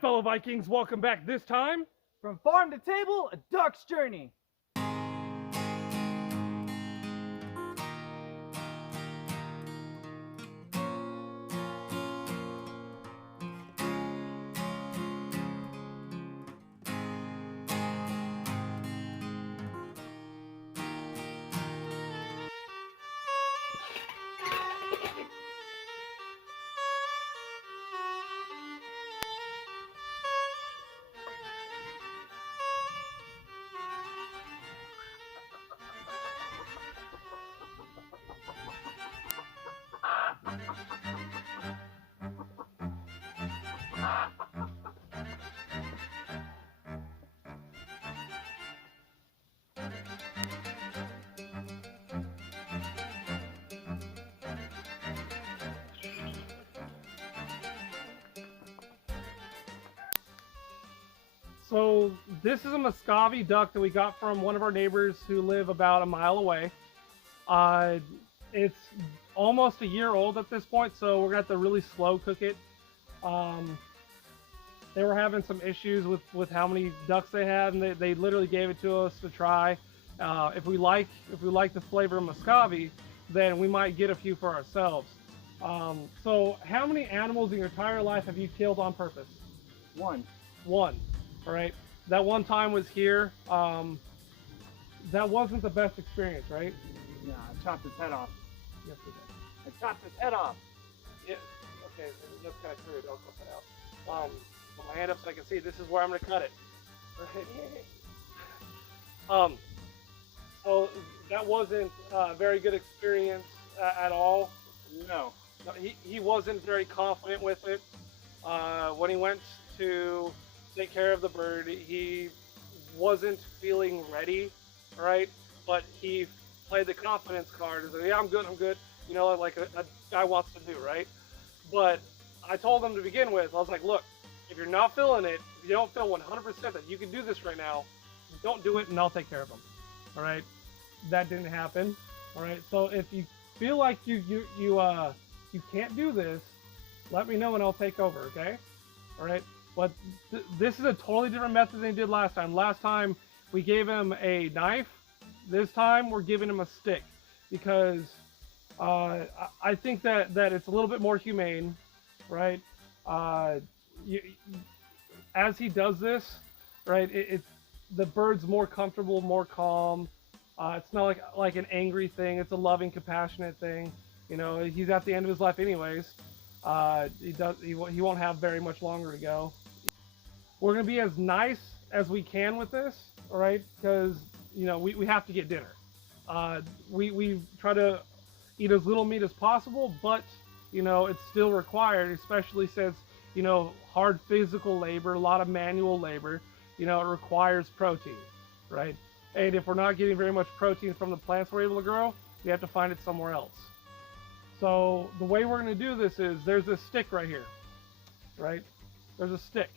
fellow Vikings, welcome back this time. From farm to table, a duck's journey. So this is a muscovy duck that we got from one of our neighbors who live about a mile away. It's almost a year old at this point, so we're gonna have to really slow cook it. They were having some issues with how many ducks they had, and they literally gave it to us to try. If we like the flavor of muscovy, then we might get a few for ourselves. So how many animals in your entire life have you killed on purpose? One. One. All right. That one time was here. That wasn't the best experience, right? Yeah, I chopped his head off. Yes, we did. I chopped his head off. Yeah. Okay, that's kind of crude. I'll cut that out. Put my hand up so I can see. This is where I'm going to cut it. Right. So that wasn't a very good experience at all. No. He wasn't very confident with it. When he went to take care of the bird, he wasn't feeling ready, right? But he played the confidence card and said, yeah, I'm good, you know, like a guy wants to do, right? But I told him to begin with, I was like, look, if you're not feeling it, if you don't feel 100% that you can do this right now, don't do it and I'll take care of him, all right? That didn't happen, all right? So if you feel like you can't do this, let me know and I'll take over, okay? All right? But this is a totally different method than they did last time. Last time we gave him a knife. This time we're giving him a stick because I think that it's a little bit more humane, right? As he does this, right, the bird's more comfortable, more calm. It's not like an angry thing. It's a loving, compassionate thing. You know, he's at the end of his life anyways. He won't have very much longer to go. We're gonna be as nice as we can with this, all right? Because you know we have to get dinner. We try to eat as little meat as possible, but you know it's still required, especially since you know hard physical labor, a lot of manual labor. You know it requires protein, right? And if we're not getting very much protein from the plants we're able to grow, we have to find it somewhere else. So the way we're going to do this is there's this stick right here, right? There's a stick.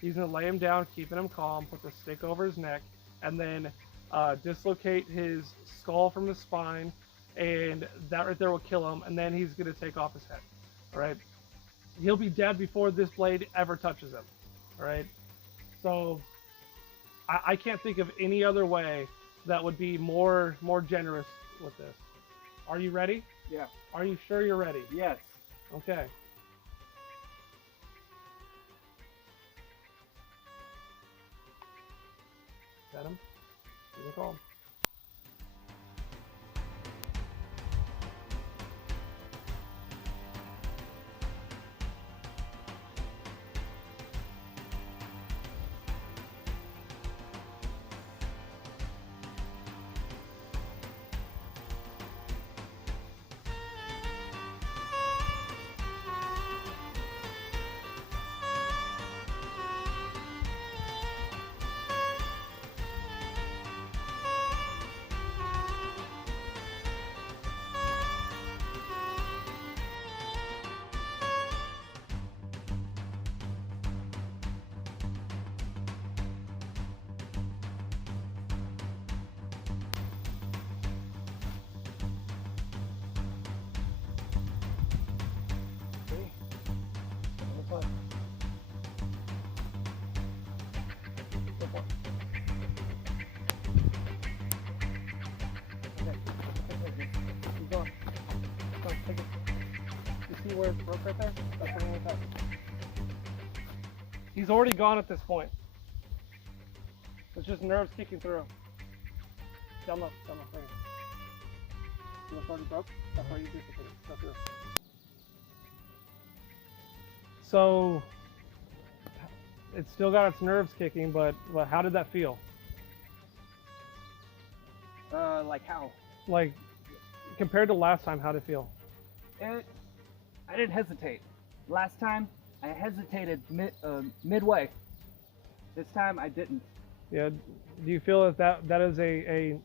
He's going to lay him down, keeping him calm, put the stick over his neck, and then dislocate his skull from his spine, and that right there will kill him, and then he's going to take off his head, all right? He'll be dead before this blade ever touches him, all right? So I can't think of any other way that would be more generous with this. Are you ready? Yeah. Are you sure you're ready? Yes. Okay. Got him? Give me a call. see where it broke right there? That's what it was. He's already gone at this point. It's just nerves kicking through. Down low, right here. See what's already broke? That's where you disappear. Go through. So, it's still got its nerves kicking, but how did that feel? Like how? Like, compared to last time, how did it feel? I didn't hesitate. Last time, I hesitated midway. This time, I didn't. Yeah. Do you feel that is a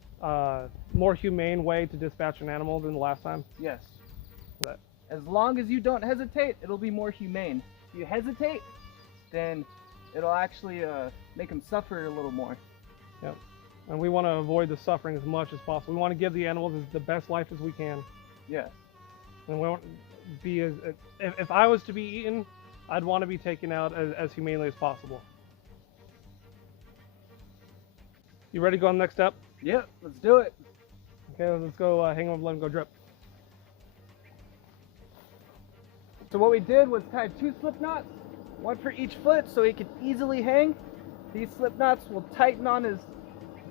more humane way to dispatch an animal than the last time? Yes. That. As long as you don't hesitate, it'll be more humane. If you hesitate, then it'll actually make them suffer a little more. Yep. And we want to avoid the suffering as much as possible. We want to give the animals the best life as we can. Yes. And we want to be if I was to be eaten, I'd want to be taken out as humanely as possible. You ready to go on the next step? Yep, let's do it. Okay, let's go hang on, let him go drip. So what we did was tie 2 slip knots, 1 for each foot, so he could easily hang. These slip knots will tighten on his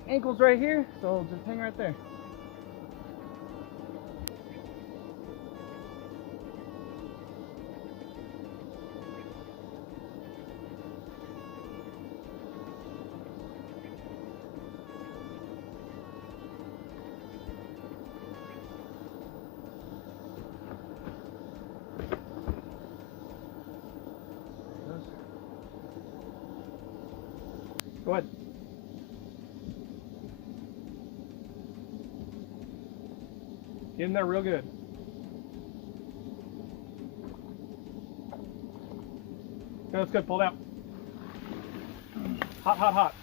ankles right here, so he'll just hang right there. Go ahead. Get in there real good. Okay, that's good. Pull it out. Hot, hot, hot.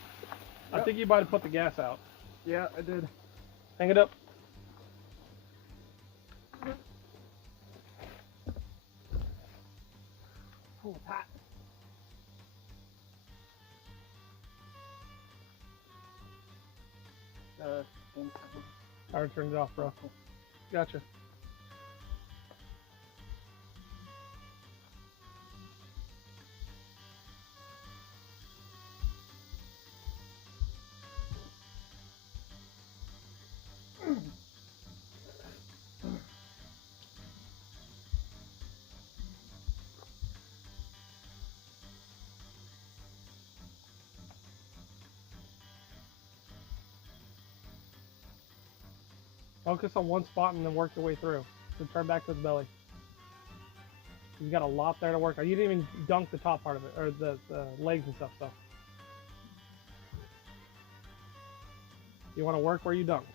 I think you might have put the gas out. Yeah, I did. Hang it up. Oh, it's hot. I already turned it off, bro. Gotcha. Focus on one spot and then work your way through. So turn back to his belly. He's got a lot there to work on. You didn't even dunk the top part of it, or the legs and stuff. So you want to work where you dunk.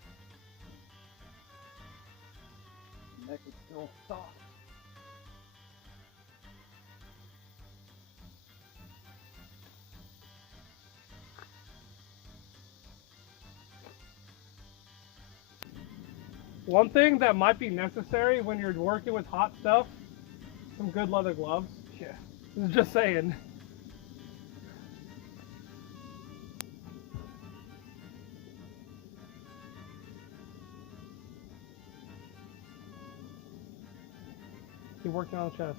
Neck is still soft. One thing that might be necessary when you're working with hot stuff, some good leather gloves. Yeah. Just saying. Keep working on the chest.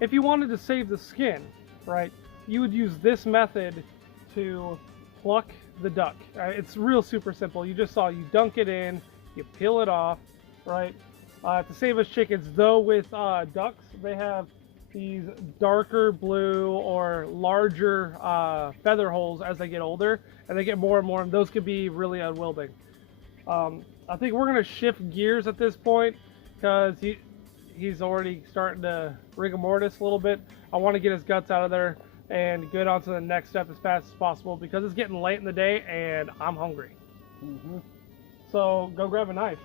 If you wanted to save the skin, right, you would use this method to pluck the duck. It's real super simple. You just saw, you dunk it in, you peel it off, right? To save us chickens, though with ducks, they have these darker blue or larger feather holes as they get older, and they get more and more, and those could be really unwielding. I think we're going to shift gears at this point because he's already starting to rigor mortis a little bit. I want to get his guts out of there and get on to the next step as fast as possible because it's getting late in the day and I'm hungry. So go grab a knife.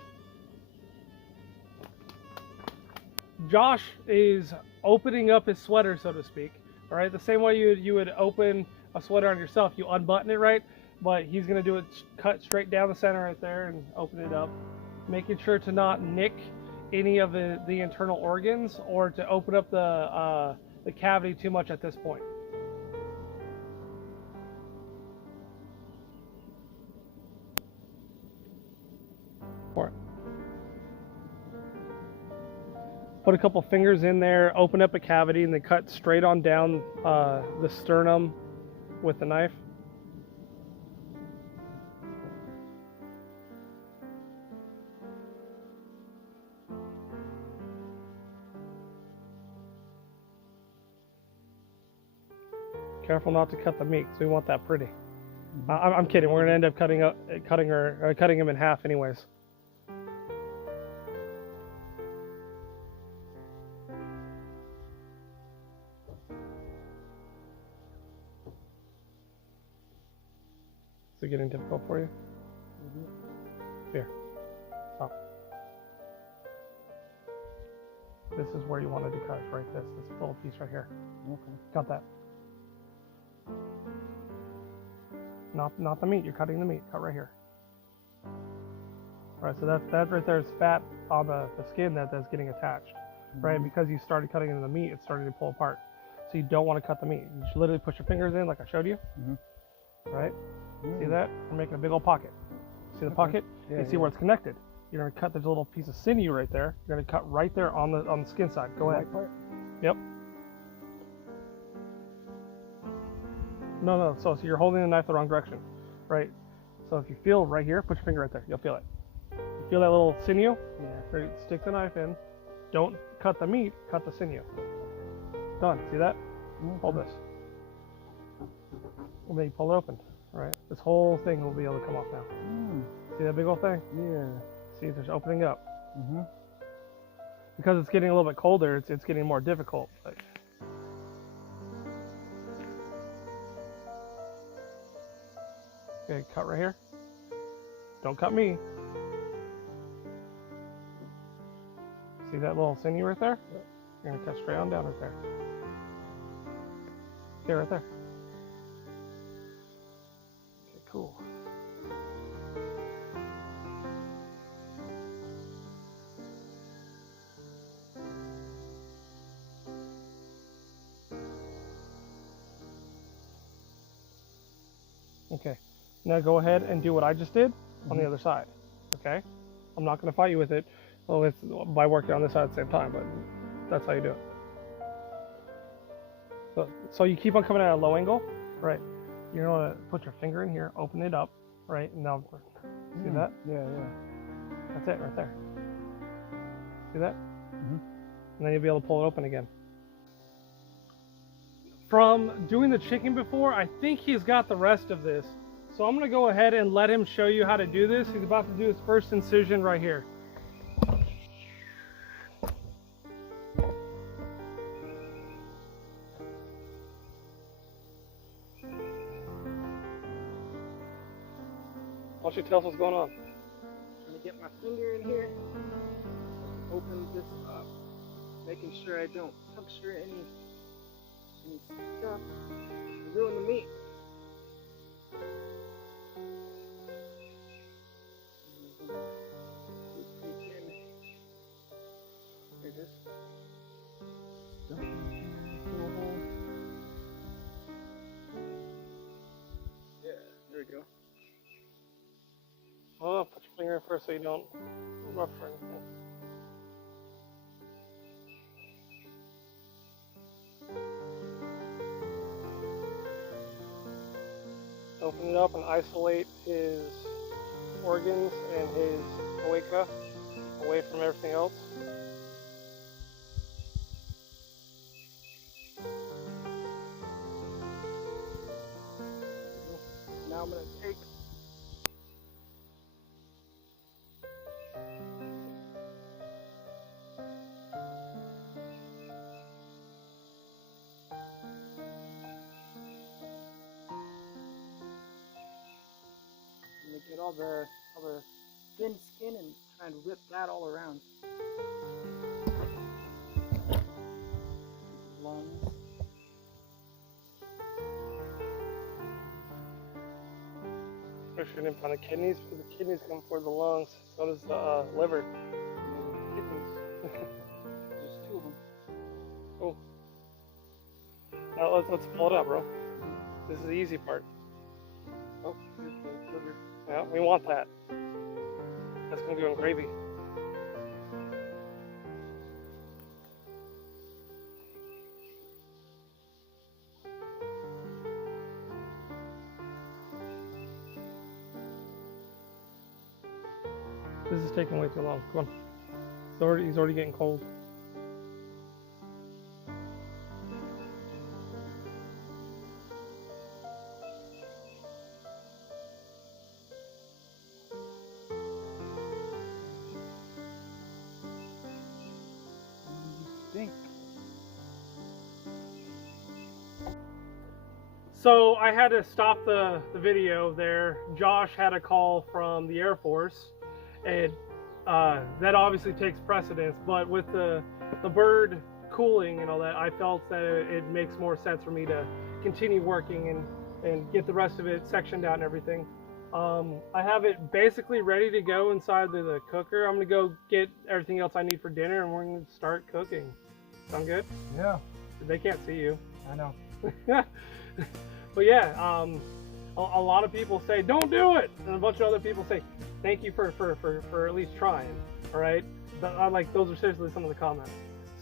Josh is opening up his sweater, so to speak. All right, the same way you would open a sweater on yourself. You unbutton it, right? But he's gonna do it cut straight down the center right there and open it up, making sure to not nick any of the internal organs or to open up the cavity too much at this point. Put a couple fingers in there, open up a cavity, and then cut straight on down the sternum with the knife. Careful not to cut the meat, because we want that pretty. I'm kidding. We're gonna end up cutting him in half, anyways. Is it getting difficult for you? Here, stop. This is where you wanted to cut, right? This little piece right here. Okay. Got that. Not the meat. You're cutting the meat. Cut right here. All right. So that right there is fat on the skin that's getting attached, right? Because you started cutting into the meat, it's starting to pull apart. So you don't want to cut the meat. You just literally push your fingers in, like I showed you. Right? See that? We're making a big old pocket. See the pocket? Yeah, you see where it's connected. You're gonna cut this little piece of sinew right there. You're gonna cut right there on the skin side. Go ahead. Yep. No. So you're holding the knife the wrong direction, right? So if you feel right here, put your finger right there. You'll feel it. You feel that little sinew? Yeah. Right, stick the knife in. Don't cut the meat. Cut the sinew. Done. See that? Hold this. And then you pull it open. Right. This whole thing will be able to come off now. See that big old thing? Yeah. See, there's opening up. Because it's getting a little bit colder, it's getting more difficult. Like, okay, cut right here. Don't cut me. See that little sinew right there? Yep. You're gonna cut straight on down right there. Okay, right there. Okay, cool. Okay, now go ahead and do what I just did on the other side. Okay, I'm not going to fight you with it. Well, it's by working on this side at the same time, but that's how you do it. So you keep on coming at a low angle, right? You're going to put your finger in here, open it up, right? And now, see that? Yeah. That's it right there. See that? And then you'll be able to pull it open again. From doing the chicken before, I think he's got the rest of this. So I'm gonna go ahead and let him show you how to do this. He's about to do his first incision right here. Why don't you tell us what's going on? I'm gonna get my finger in here, open this up, making sure I don't puncture any stuff, ruin the meat. There it is. Yeah, there we go. Oh, put your finger in first so you don't rough or anything. Open it up and isolate his organs and his cloaca away from everything else. Now I'm going to take get all the thin skin and try and whip that all around. First, we didn't find the kidneys, but the kidneys come before the lungs. So does the liver. Kidneys. There's 2 of them. Oh. Now let's pull it out, bro. This is the easy part. Oh, here's the liver. Yeah, we want that. That's gonna go in gravy. This is taking way too long. Come on. He's already getting cold. Stink. So I had to stop the video there. Josh had a call from the Air Force, and that obviously takes precedence. But with the bird cooling and all that, I felt that it makes more sense for me to continue working and get the rest of it sectioned out and everything. I have it basically ready to go inside the cooker. I'm gonna go get everything else I need for dinner, and we're gonna start cooking. Sound good? Yeah. They can't see you. I know. But yeah, a lot of people say don't do it, and a bunch of other people say thank you for at least trying. All right, like those are seriously some of the comments.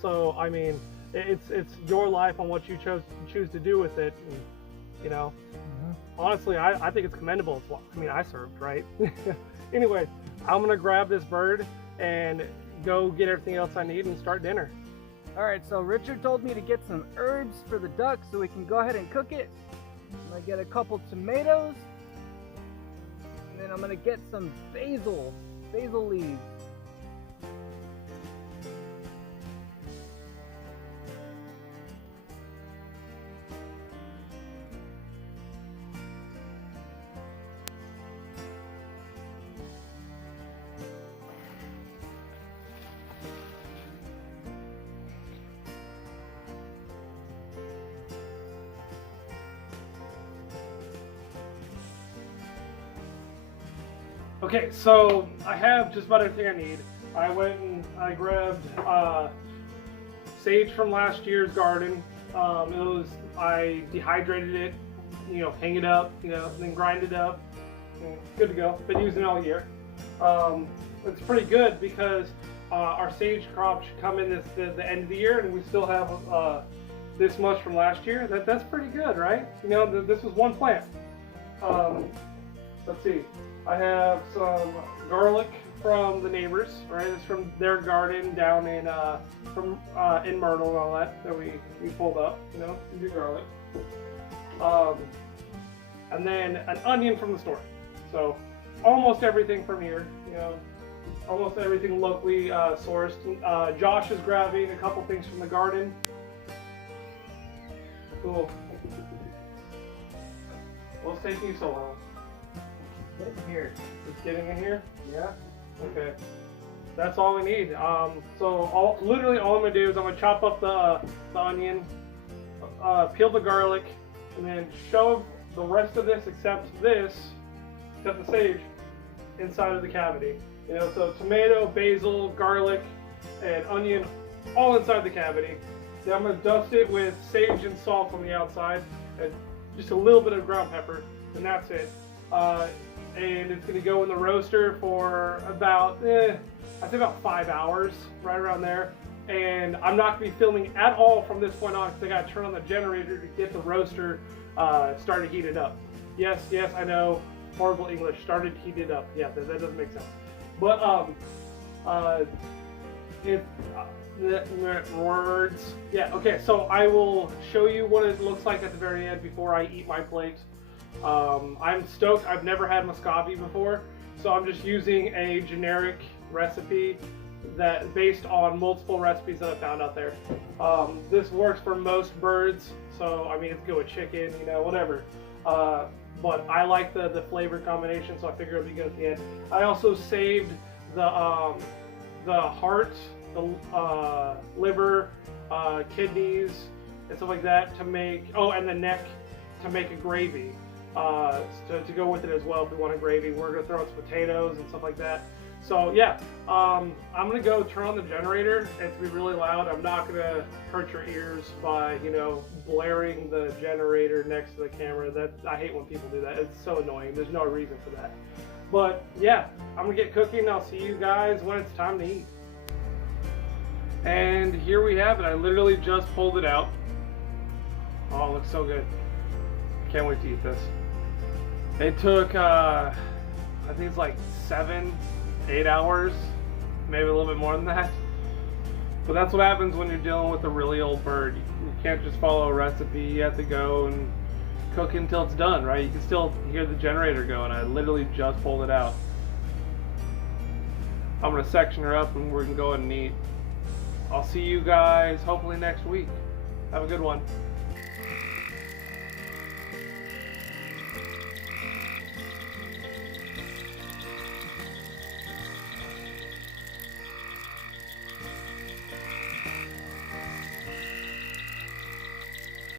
So I mean, it's your life on what you choose to do with it. And, you know, honestly, I think it's commendable. It's what, I mean, I served, right? Anyway, I'm gonna grab this bird and go get everything else I need and start dinner. All right, so Richard told me to get some herbs for the duck so we can go ahead and cook it. I'm gonna get a couple tomatoes, and then I'm gonna get some basil leaves. Okay, so I have just about everything I need. I went and I grabbed sage from last year's garden. I dehydrated it, you know, hang it up, you know, then grind it up. Good to go. Been using it all year. It's pretty good because our sage crop should come in the end of the year, and we still have this much from last year. That's pretty good, right? You know, this was one plant. Let's see. I have some garlic from the neighbors, right? It's from their garden down in in Myrtle and all that we pulled up, you know, to do garlic. And then an onion from the store. So almost everything from here, you know, almost everything locally sourced. Josh is grabbing a couple things from the garden. Cool. What's taking you so long? Get in here. Just getting in here? Yeah. Okay. That's all we need. So literally all I'm gonna do is I'm gonna chop up the onion, peel the garlic, and then shove the rest of this, except the sage, inside of the cavity. You know, so tomato, basil, garlic, and onion, all inside the cavity. Then I'm gonna dust it with sage and salt on the outside, and just a little bit of ground pepper, and that's it. And it's going to go in the roaster for about, I'd say about 5 hours, right around there. And I'm not going to be filming at all from this point on because I got to turn on the generator to get the roaster started heated up. Yes, I know, horrible English, started heated up. Yeah, that doesn't make sense. But words. Yeah, okay, so I will show you what it looks like at the very end before I eat my plate. I'm stoked. I've never had muscovy before, so I'm just using a generic recipe that based on multiple recipes that I found out there. This works for most birds, so I mean it's good with chicken, you know, whatever. But I like the flavor combination, so I figured it'd be good at the end. I also saved the heart, the liver, kidneys, and stuff like that to make, oh, and the neck to make a gravy to go with it as well if we want a gravy. We're going to throw in some potatoes and stuff like that. So yeah, I'm going to go turn on the generator. It's going to be really loud. I'm not going to hurt your ears by, you know, blaring the generator next to the camera. I hate when people do that. It's so annoying. There's no reason for that. But yeah, I'm going to get cooking. I'll see you guys when it's time to eat. And here we have it. I literally just pulled it out. Oh, it looks so good. Can't wait to eat this. It took, I think it's like 7-8 hours, maybe a little bit more than that. But that's what happens when you're dealing with a really old bird. You can't just follow a recipe. You have to go and cook until it's done, right? You can still hear the generator going. I literally just pulled it out. I'm going to section her up and we're going to go ahead and eat. I'll see you guys hopefully next week. Have a good one.